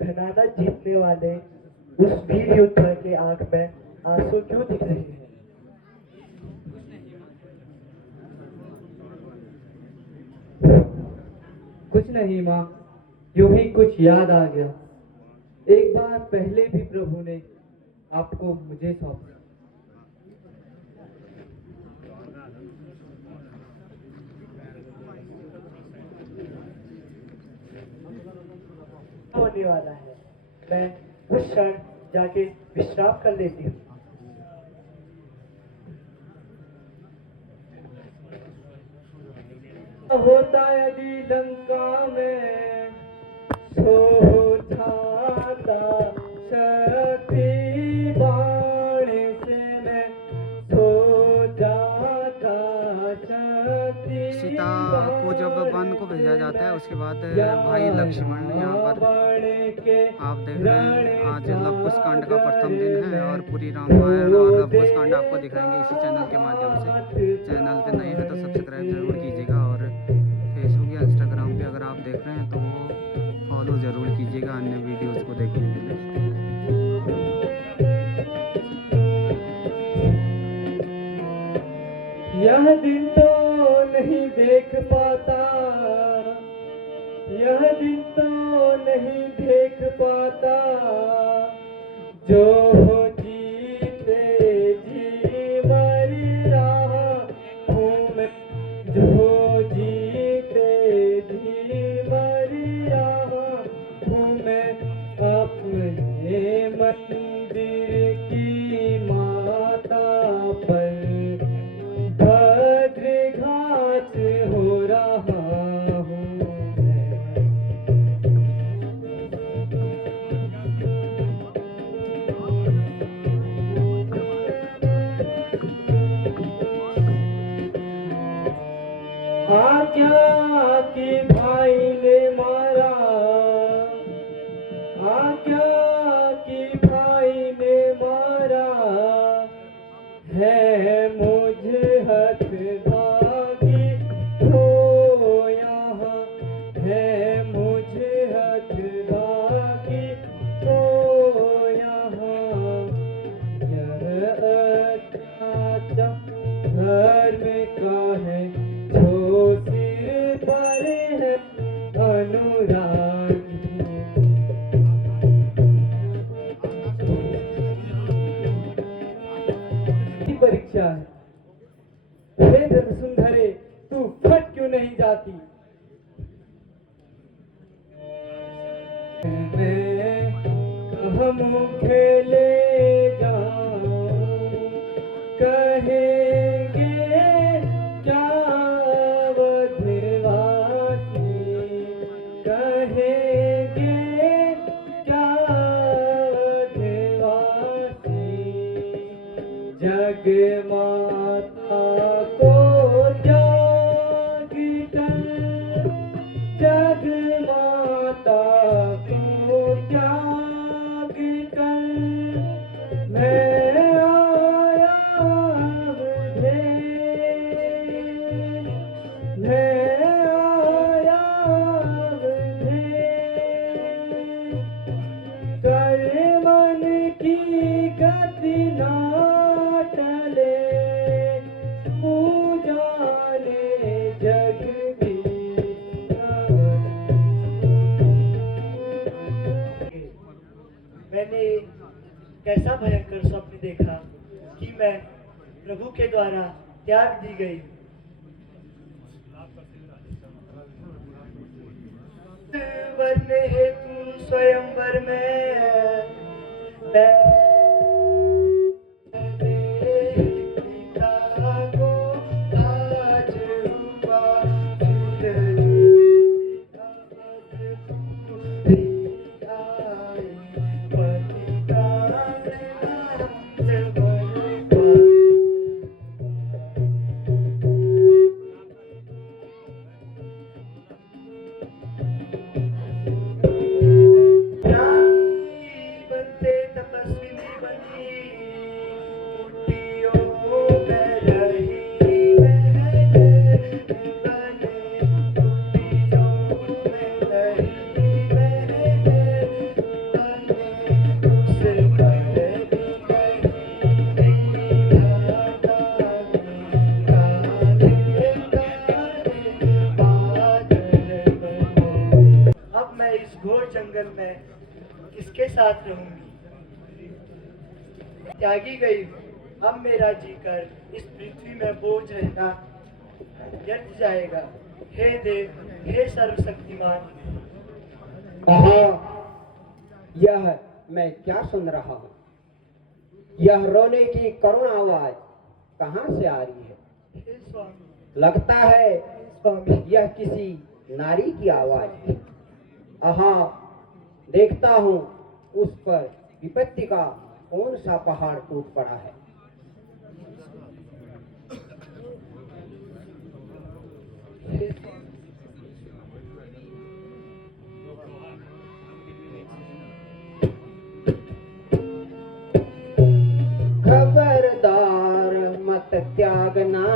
घनाना जीतने वाले उस वीर योद्धा के आंख में आंसू क्यों दिख रहे हैं? कुछ नहीं माँ, यूं ही कुछ याद आ गया। एक बार पहले भी प्रभु ने आपको मुझे सौंपा। होने वाला है, मैं उस क्षण जाके विश्राम कर लेती हूँ। होता यदि लंका में सो जाता शक्ति बाण से, मैं सो जाता शक्ति। सीता को जब वन को भेजा जाता है उसके बाद भाई लक्ष्मण यहाँ पर आप देख रहे हैं आज लव कुश कांड का प्रथम दिन है और पूरी रामायण और लव कुश कांड आपको दिखाएंगे इसी चैनल के माध्यम से। चैनल पे नए हैं तो सब्सक्राइब जरूर कीजिएगा और फेसबुक या इंस्टाग्राम पे अगर आप देख रहे हैं तो फॉलो ज़रूर कीजिएगा अन्य वीडियोज़ को देखने के लिए। यह दिन तो नहीं देख पाता, यह दिन तो नहीं देख पाता, जो हो जीते जी मरी रहा हूँ मैं, जो जीते जी मरी रहा हूँ मैं, अपने मंदिर की माता पर भद्रघात हो रहा हूँ मैं। आज्ञा की भाई ने मारा, आज्ञा की भाई ने मारा है मुझ हतभागी हो यहाँ, है मुझ हतभागी हो यहाँ। यह अत्याचार धर्म का है जो सिर पर है अनुरागी। परीक्षा है, हे धर्मसुंदरे तू फट क्यों नहीं जाती? मैं कहाँ मुँह खेले जाऊं, कहेंगे क्या वधवासी, कहेंगे क्या वधवासी। जग माता को त्याग कर, जग माता को त्याग कर, मैं आया मुझे, मैं आया मुझे। कर मन की गति ना टले, जाने जग की। मैंने कैसा भयंकर स्वप्न देखा कि मैं प्रभु के द्वारा त्याग दी गई। वरने हेतु स्वयंवर में मैं बनते तपस्वी जंगल में किसके साथ रहूंगी। त्यागी गई अब मेरा जीकर इस पृथ्वी में बोझ रहना व्यर्थ जाएगा। हे देव, हे सर्वशक्तिमान। कहा यह मैं क्या सुन रहा हूँ? यह रोने की करुण आवाज कहाँ से आ रही है? हे स्वामी, लगता है स्वामी, यह किसी नारी की आवाज है। आहा, देखता हूँ उस पर विपत्ति का कौन सा पहाड़ टूट पड़ा है। हे खबरदार मत त्यागना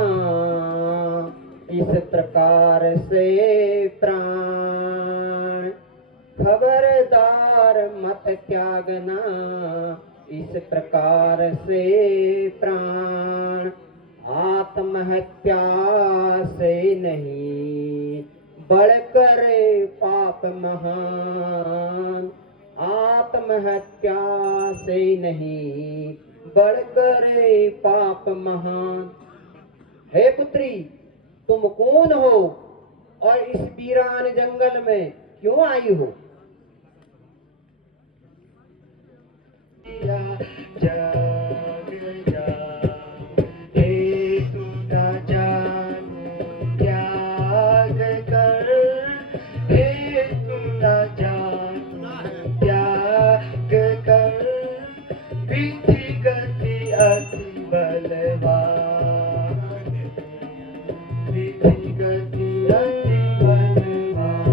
इस प्रकार से प्राण। खबरदार मत त्यागना इस प्रकार से प्राण। आत्महत्या से नहीं बढ़कर पाप महान। आत्महत्या से नहीं बढ़कर पाप महान। हे पुत्री, तुम कौन हो और इस वीरान जंगल में क्यों आई हो? जाग जा, हे तू ना जानो त्याग कर। हे तू ना जानो त्याग कर। विधि गति अति बलवान। विधि गति अति बलवान।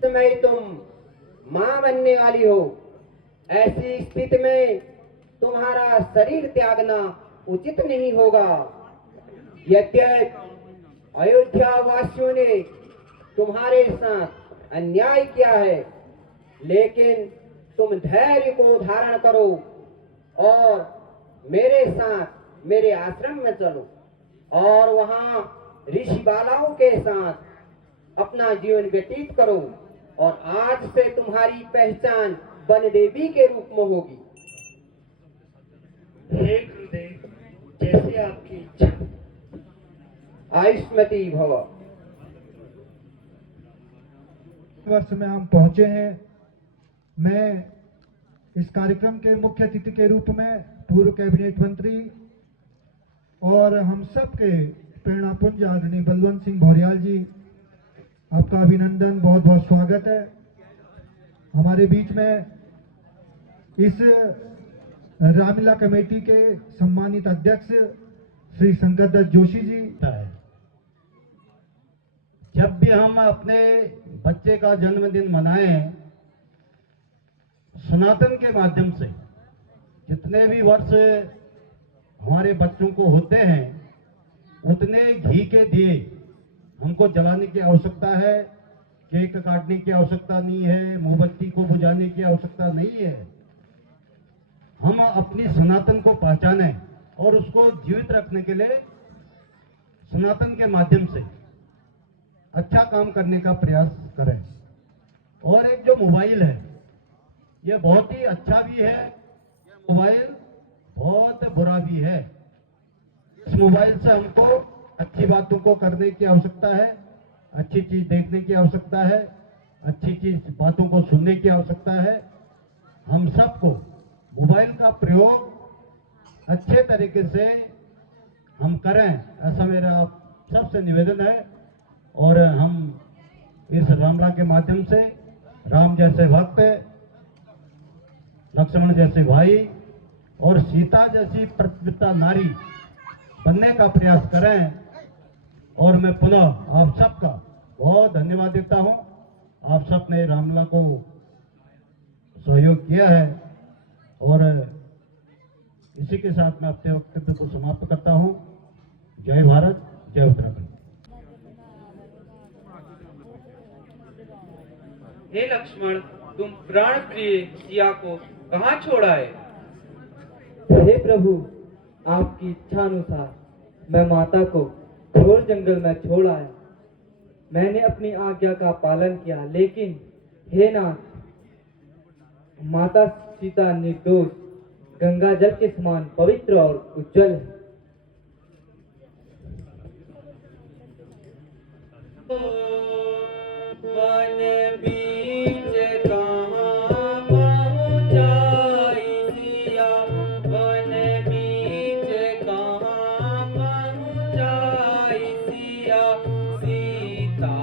समय तुम मां बनने वाली हो। ऐसी स्थिति में तुम्हारा शरीर त्यागना उचित नहीं होगा। यद्यपि अयोध्या वासियों ने तुम्हारे साथ अन्याय किया है, लेकिन तुम धैर्य को धारण करो और मेरे साथ मेरे आश्रम में चलो और वहां ऋषि बालाओं के साथ अपना जीवन व्यतीत करो। और आज से तुम्हारी पहचान वन देवी के रूप में होगी। हे गुरुदेव, जैसे आपकी इच्छा। आयुष्मती भव। वर्ष में हम पहुंचे हैं। मैं इस कार्यक्रम के मुख्य अतिथि के रूप में पूर्व कैबिनेट मंत्री और हम सब के प्रेरणापुंज आदरणीय बलवंत सिंह भौरियाल जी, आपका अभिनंदन, बहुत बहुत स्वागत है। हमारे बीच में इस रामलीला कमेटी के सम्मानित अध्यक्ष श्री शंकर दत्त जोशी जी। जब भी हम अपने बच्चे का जन्मदिन मनाएं, सनातन के माध्यम से जितने भी वर्ष हमारे बच्चों को होते हैं, उतने घी के दिए हमको जलाने की आवश्यकता है। केक काटने की आवश्यकता नहीं है, मोमबत्ती को बुझाने की आवश्यकता नहीं है। हम अपनी सनातन को पहचाने और उसको जीवित रखने के लिए सनातन के माध्यम से अच्छा काम करने का प्रयास करें। और एक जो मोबाइल है, ये बहुत ही अच्छा भी है, मोबाइल बहुत बुरा भी है। इस मोबाइल से हमको अच्छी बातों को करने की आवश्यकता है, अच्छी चीज देखने की आवश्यकता है, अच्छी चीज बातों को सुनने की आवश्यकता है। हम सबको मोबाइल का प्रयोग अच्छे तरीके से हम करें, ऐसा मेरा सबसे निवेदन है। और हम इस रामलीला के माध्यम से राम जैसे भक्त, लक्ष्मण जैसे भाई और सीता जैसी प्रतिष्ठिता नारी बनने का प्रयास करें। और मैं पुनः आप सबका बहुत धन्यवाद देता हूं। आप सब ने रामलीला को सहयोग किया है और इसी के साथ मैं अपने वक्तव्य को समाप्त करता हूं। जय भारत, जय उत्तराखंड। हे लक्ष्मण, तुम प्राण प्रिय सिया को कहाँ छोड़ आए? हे प्रभु, आपकी इच्छा अनुसार मैं माता को घोर जंगल में छोड़ आया। मैंने अपनी आज्ञा का पालन किया, लेकिन हे नाथ, माता सीता निर्दोष गंगा जल के समान पवित्र और उज्जवल है। वन बीच कहाँ पहुँचाई सिया, वन बीच कहाँ पहुँचाई सिया, सीता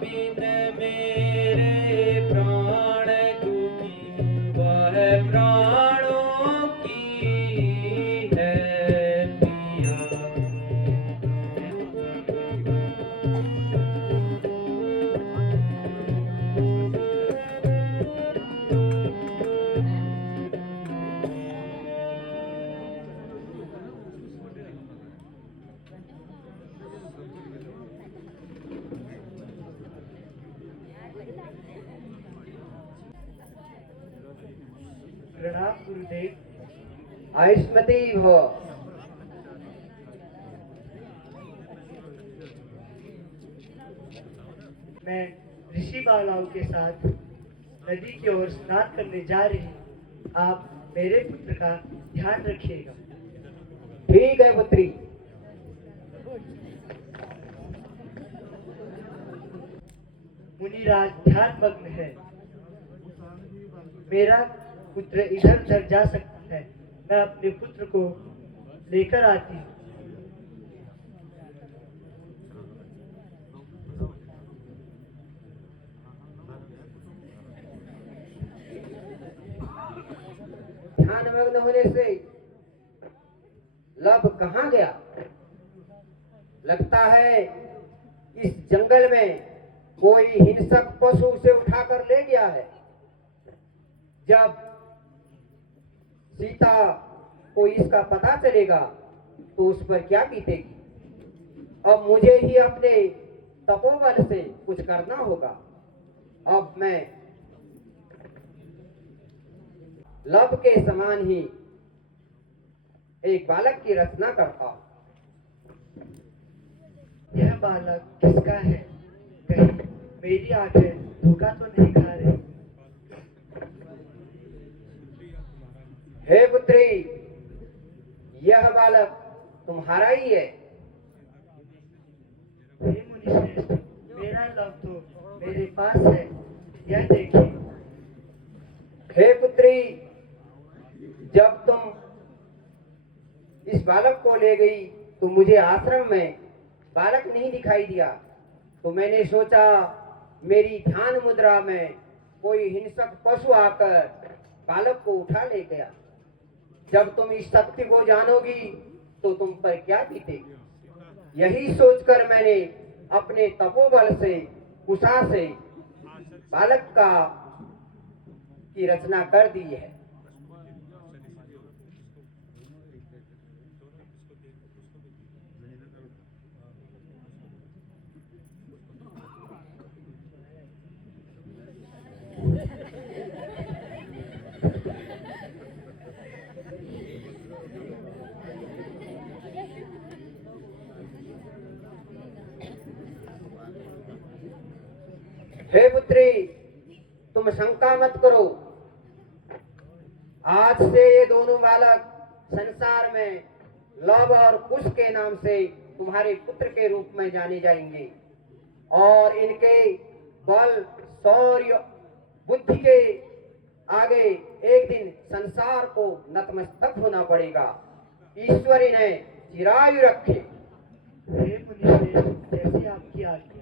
बिन मेरे प्राण दुखी, वह प्राणों की है पिया। प्रणाम गुरुदेव। आयुष्मती भव। मैं ऋषि बालाओं के साथ नदी की ओर स्नान करने जा रही हूँ। आप मेरे पुत्र का ध्यान रखिएगा। ठीक है पुत्री। मुनिराज ध्यान मग्न है। मेरा पुत्र इधर उधर जा सकता है। मैं अपने पुत्र को लेकर आती हूँ। ध्यान मग्न होने से लब कहाँ गया? लगता है इस जंगल में कोई हिंसक पशु उसे उठाकर ले गया है। जब सीता को इसका पता चलेगा तो उस पर क्या बीतेगी। अब मुझे ही अपने तपोबल से कुछ करना होगा। अब मैं लब के समान ही एक बालक की रचना करता हूं। यह बालक किसका है? कहीं मेरी आंखें धोखा तो नहीं खा रही? हे पुत्री, यह बालक तुम्हारा ही है। हे मुनिश्रेष्ठ, मेरा लव तो मेरे पास है। यह देखिए। हे पुत्री, जब तुम इस बालक को ले गई तो मुझे आश्रम में बालक नहीं दिखाई दिया, तो मैंने सोचा मेरी ध्यान मुद्रा में कोई हिंसक पशु आकर बालक को उठा ले गया। जब तुम इस सत्य को जानोगी तो तुम पर क्या बीतेगी। यही सोचकर मैंने अपने तपोबल से कुशा से बालक की रचना कर दी है। हे पुत्री, तुम शंका मत करो। आज से ये दोनों बालक संसार में लव और कुश के नाम से तुम्हारे पुत्र के रूप में जाने जाएंगे और इनके बल, शौर्य, बुद्धि के आगे एक दिन संसार को नतमस्तक होना पड़ेगा। ईश्वर इन्हें चिरायु रखे। हे मुनिश्रेष्ठ, जैसी आपकी आज्ञा।